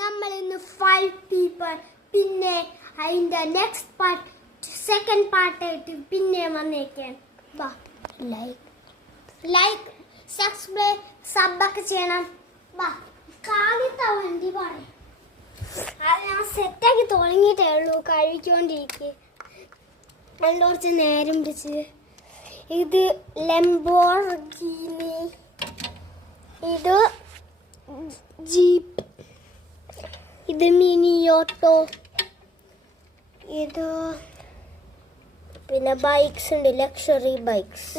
നമ്മൾ ഇന്ന് 5 people പിന്നെ അതിന്റെ നെക്സ്റ്റ് പാർട്ട് സെക്കൻഡ് പാർട്ട് ആയിട്ട് പിന്നെ വന്നേക്കാൻ വാ ലൈക്ക് സബ്സ്ക്രൈബ് സബ്ബൊക്കെ ചെയ്യണം വാ കാലിത്ത വണ്ടി പറയും അത് ഞാൻ സെറ്റാക്കി തുടങ്ങിയിട്ടേ ഉള്ളൂ കഴിക്കൊണ്ടിരിക്കുക അതിൽ കുറച്ച് നേരം പിടിച്ച് ഇത് ലംബോർഗിനി ഇത് ജീപ്പ് ഇത് മിനി ഓട്ടോ ഇത് പിന്നെ ബൈക്സ് ഉണ്ട് ലക്ഷറി ബൈക്സ്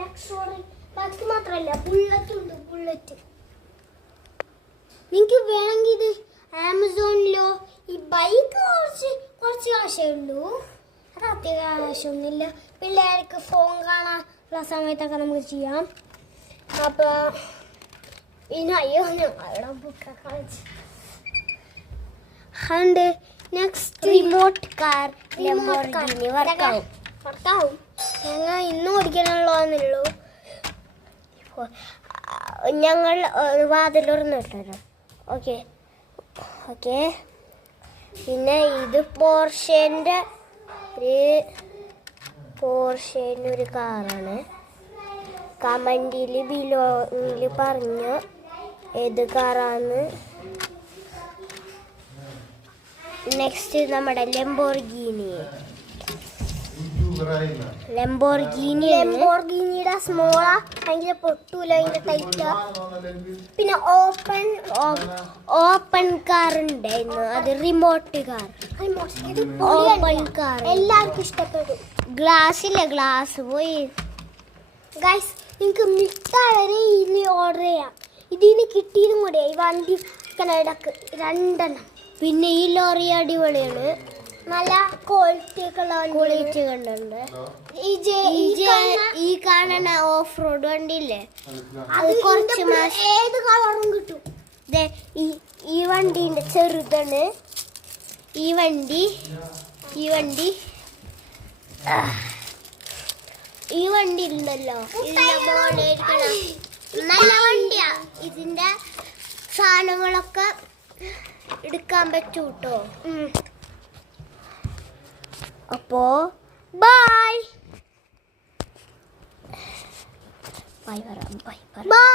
ലക്ഷറി ബൈക്ക് മാത്രമല്ല ബുള്ളറ്റ് ഉണ്ട് ബുള്ളറ്റ് നിങ്ങൾക്ക് വേണമെങ്കിൽ ഇത് ആമസോണിലോ ഈ ബൈക്ക് കുറച്ച് കാശേ ഉള്ളൂ അത് അത്യാവശ്യമൊന്നുമില്ല പിള്ളേർക്ക് ഫോൺ കാണാനുള്ള സമയത്തൊക്കെ നമുക്ക് ചെയ്യാം അപ്പോൾ പിന്നെ അയ്യോ ഞങ്ങളുടെ ബുക്കൊക്കെ കളിച്ച് ഉണ്ട് നെക്സ്റ്റ് റിമോട്ട് കാർ ലംബോർഗിനി വർക്കാവും ഞങ്ങൾ ഇന്നും ഓടിക്കാനുള്ളതെന്നുള്ളൂ ഞങ്ങൾ വാതിലൊറന്ന് ഇട്ടല്ലോ ഓക്കെ ഓക്കെ പിന്നെ ഇത് പോർഷേൻ്റെ ഒരു കാറാണ് കമൻറ്റിൽ ബിലോയിൽ പറഞ്ഞു ഏത് കാറാണ് നെക്സ്റ്റ് നമ്മുടെ ലംബോർഗിനിയുടെ സ്മോളാ ഭയങ്കര പൊട്ടൂല അതിന്റെ ടൈറ്റാ പിന്നെ ഓപ്പൺ കാർ ഉണ്ടായിരുന്നു അത് റിമോട്ട് കാർ ഓപ്പൺ കാർ എല്ലാവർക്കും ഇഷ്ടപ്പെടും ഗ്ലാസ് പോയി ഗൈസ് നിങ്ങൾക്ക് മിഠായി വരെ ഇതിൽ ഓർഡർ ചെയ്യാം ഇതിന് കിട്ടിയതും കൂടെ ഈ വണ്ടി ഇടക്ക് 2 എണ്ണം പിന്നെ ഈ ലോറി അടിപൊളിയാണ് നല്ല ക്വാളിറ്റി കണ്ടുണ്ട് ഈ കാണുന്ന ഓഫ് റോഡ് വണ്ടിയില്ലേ അത് കുറച്ച് ഏത് കളറും കിട്ടും ഈ വണ്ടിന്റെ ചെറുതാണ് ഈ വണ്ടി ഉണ്ടല്ലോ നല്ല വണ്ടിയാ ഇതിന്റെ സാധനങ്ങളൊക്കെ എടുക്കാൻ പറ്റൂ കേട്ടോ അപ്പോ ബൈ ബൈ ബൈ